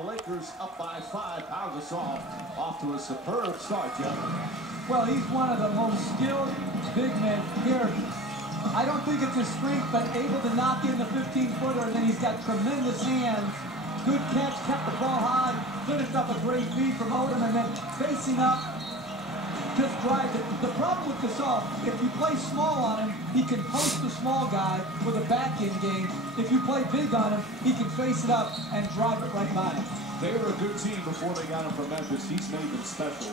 The Lakers up by 5. Pau Gasol off to a superb start, Joe. Well, he's one of the most skilled big men here. I don't think it's his strength, but able to knock in the 15-footer, and then he's got tremendous hands. Good catch, kept the ball high, finished up a great feed from Odom, and then facing up, just drives it. The problem with Gasol, if you play small on him, he can post the small guy with a back-in game. If you play big on him, he can face it up and drive it right by him. They were a good team before they got him from Memphis. He's made them special.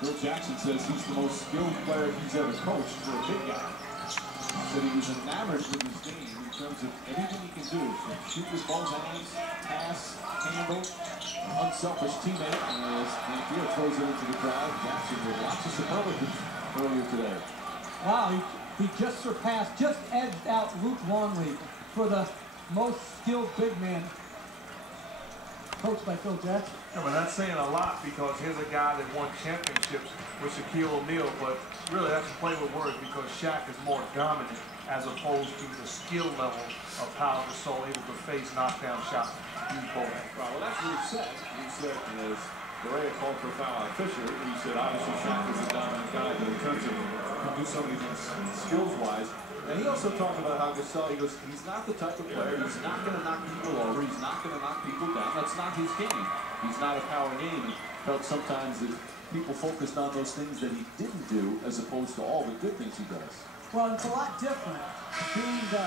Bill Jackson says he's the most skilled player he's ever coached for a big guy. He said he was enamored with his game in terms of everything he can do. From shoot his ball hands, pass, handle, unselfish teammate. As Napier throws it into the crowd, Jackson with lots of superlatives earlier today. Wow, he just surpassed, just edged out Luke Longley for the most skilled big man coached by Phil Jackson. Yeah, but that's saying a lot, because here's a guy that won championships with Shaquille O'Neal, but really that's a play with words, because Shaq is more dominant as opposed to the skill level of Pau Gasol, able to face knockdown shots. Use both hands. Well, that's what he said. He said, as Correa called for foul on Fisher, he said obviously Shaq is a dominant guy, but in terms of can do so many things skills-wise. And he also talked about how Gasol, he goes, he's not the type of player, he's not going to knock people over, he's not going to knock people down. That's not his game. He's not a power game. And felt sometimes that people focused on those things that he didn't do as opposed to all the good things he does. Well, it's a lot different being the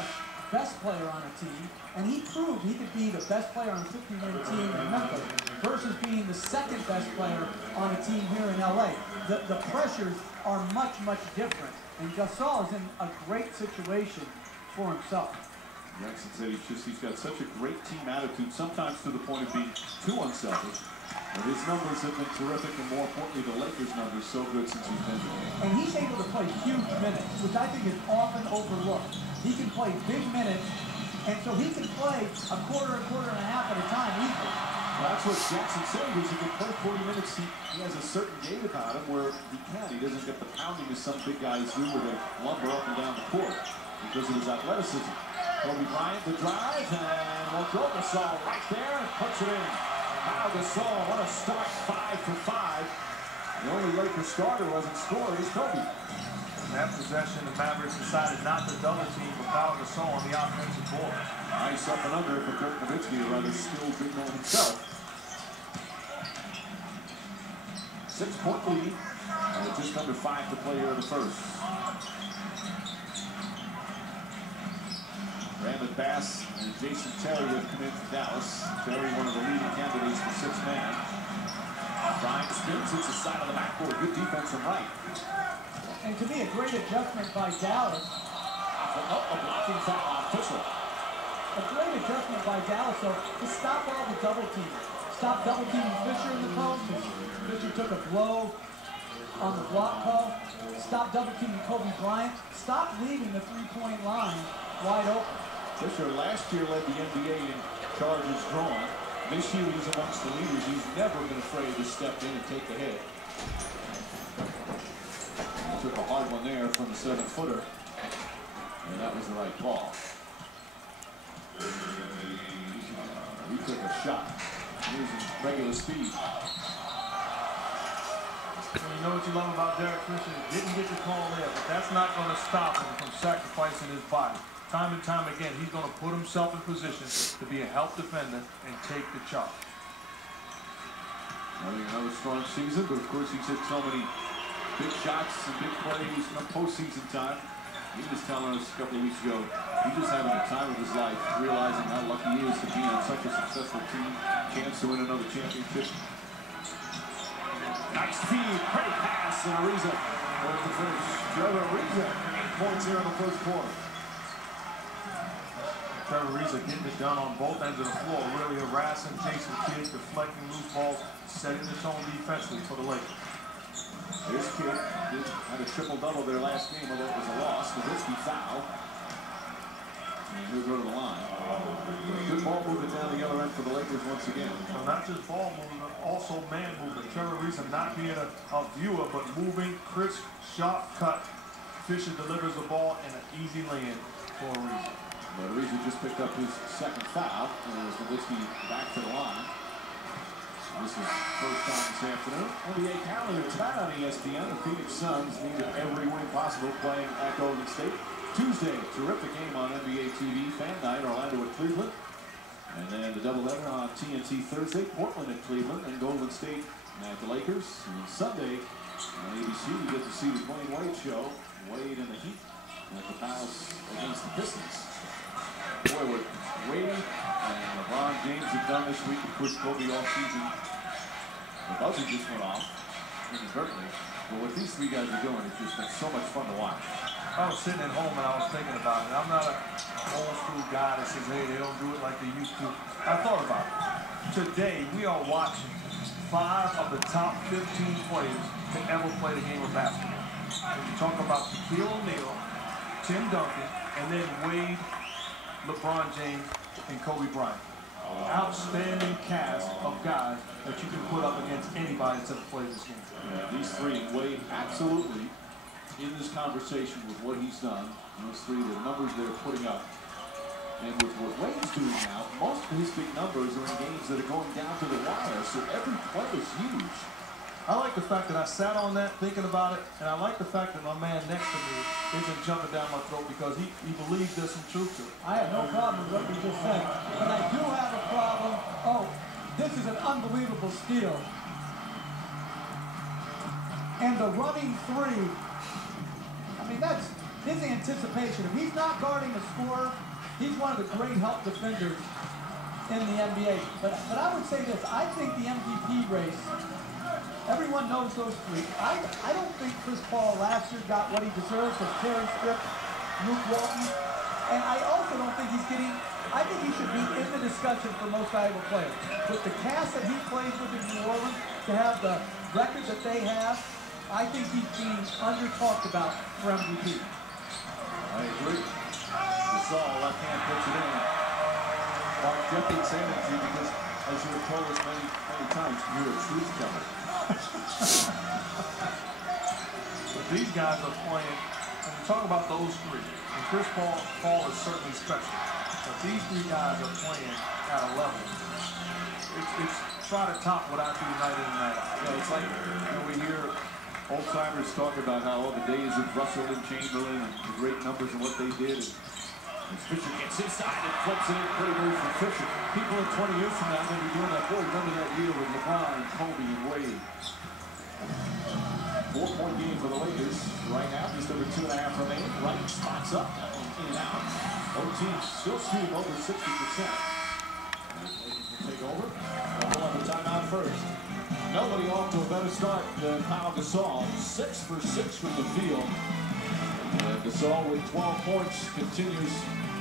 best player on a team, and he proved he could be the best player on a 50-win team in Memphis versus being the second best player on a team here in LA. The pressures are much, much different. And Gasol is in a great situation for himself. Jackson said he's got such a great team attitude, sometimes to the point of being too unselfish. But his numbers have been terrific, and more importantly, the Lakers' numbers so good since he's been here. And he's able to play huge minutes, which I think is often overlooked. He can play big minutes, and so he can play a quarter and a half at a time easily. Well, that's what Jackson said. He can play 40 minutes. He has a certain game about him where he can. He doesn't get the pounding as some big guys do, where they lumber up and down the court because of his athleticism. Kobe Bryant the drive, and Pau Gasol right there and puts it in. Pau Gasol, what a start, 5 for 5. The only Lakers starter wasn't scored is Kobe. In that possession, the Mavericks decided not to double team with Pau Gasol on the offensive board. Nice up and under for Kirk Nowitzki, a rather skilled big man himself. 6-point lead, and just under 5 to play here in the first. Brandon Bass and Jason Terry have come in from Dallas. Terry, one of the leading candidates for 6-man. Bryant spins, hits the side of the backboard. Good defense from Wright. And to me, a great adjustment by Dallas. A blocking foul official. A great adjustment by Dallas, though, to stop all the double teaming. Stop double teaming Fisher in the post. Fisher took a blow on the block call. Stop double teaming Kobe Bryant. Stop leaving the three-point line wide open. Fisher last year led the NBA in charges drawn. This year he's amongst the leaders. He's never been afraid to step in and take the hit. He took a hard one there from the 7-footer. And that was the right call. He took a shot using regular speed. Well, you know what you love about Derek Fisher? He didn't get the call there, but that's not going to stop him from sacrificing his body. Time and time again, he's going to put himself in position to be a help defender and take the charge. Having another strong season, but of course he's hit so many big shots and big plays in postseason time. He was telling us a couple of weeks ago, he's just having the time of his life, realizing how lucky he is to be on such a successful team, chance to win another championship. Nice feed, great pass, and Ariza with the finish. Trevor Ariza, 8 points here in the first quarter. Trevor Ariza getting it done on both ends of the floor, really harassing Jason Kidd, deflecting loose balls, setting the tone defensively for the Lakers. This kid had a triple-double their last game, although it was a loss. Nowitzki foul. And he'll go to the line. Good ball movement down the other end for the Lakers once again. So not just ball movement, also man movement. Trevor Ariza not being a viewer, but moving, crisp, sharp cut. Fisher delivers the ball and an easy lay-in for Ariza. But Ariza just picked up his second foul, and Nowitzki back to the line. This is first time this afternoon. NBA calendar tonight on ESPN. The Phoenix Suns needed every win possible playing at Golden State. Tuesday, terrific game on NBA TV. Fan night, Orlando at Cleveland. And then the doubleheader on TNT Thursday, Portland at Cleveland, and Golden State at the Lakers. And then Sunday on ABC, you get to see the Dwayne Wade show. Wade and the Heat at the Palace against the Pistons. Boy, what Wade and LeBron James have done this week, of course, Kobe all season. The buzzer just went off inadvertently. But what these three guys are doing, it's just been so much fun to watch. I was sitting at home and I was thinking about it. I'm not an old school guy that says, hey, they don't do it like they used to. I thought about it. Today, we are watching 5 of the top 15 players to ever play the game of basketball. And you talk about Shaquille O'Neal, Tim Duncan, and then Wade, LeBron James, and Kobe Bryant. Outstanding cast of guys that you can put up against anybody that's ever played this game. Yeah, these three, Wade absolutely in this conversation with what he's done. Those three, the numbers they're putting up. And with what Wade's doing now, most of his big numbers are in games that are going down to the wire, so every play is huge. I like the fact that I sat on that thinking about it, and I like the fact that my man next to me isn't jumping down my throat because he believes there's some truth to it. I have no problem with what you just said, but I do have a problem. Oh, this is an unbelievable steal. And the running three, I mean, that's his anticipation. If he's not guarding a scorer, he's one of the great help defenders in the NBA. But I would say this, I think the MVP race, everyone knows those three. I don't think Chris Paul last year got what he deserves with Terry Strick, Luke Walton. And I also don't think he's getting, I think he should be in the discussion for most valuable player. With the cast that he plays with in New Orleans, to have the record that they have, I think he's being under-talked about for MVP. I agree. Gasol, left hand puts it in. Mark Jeffrey saying it to you because, as you have told us many times, you're a truth teller. But these guys are playing, and we talk about those three, and Chris Paul is certainly special. But these three guys are playing at a level. It's try to top what I do night in and night out. You know, it's like we hear old-timers talk about how all the days of Russell and Chamberlain and the great numbers and what they did. And Fisher gets inside and flips it in. Pretty move from Fisher. People in 20 years from now are going to be doing that. Boy, remember that year with LeBron and Kobe and Wade. 4-point game for the Lakers right now. Just over 2.5 remaining. Right spots up. In and out. Both teams still shooting over 60%. Lakers will take over. They'll have a timeout first. Nobody off to a better start than Pau Gasol. 6 for 6 from the field. Gasol with 12 points continues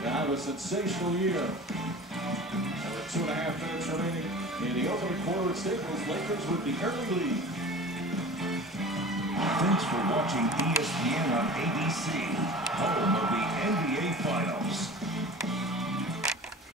to have a sensational year. And with 2.5 minutes remaining in the opening quarter at Staples, Lakers with the early lead. Thanks for watching ESPN on ABC, home of the NBA Finals.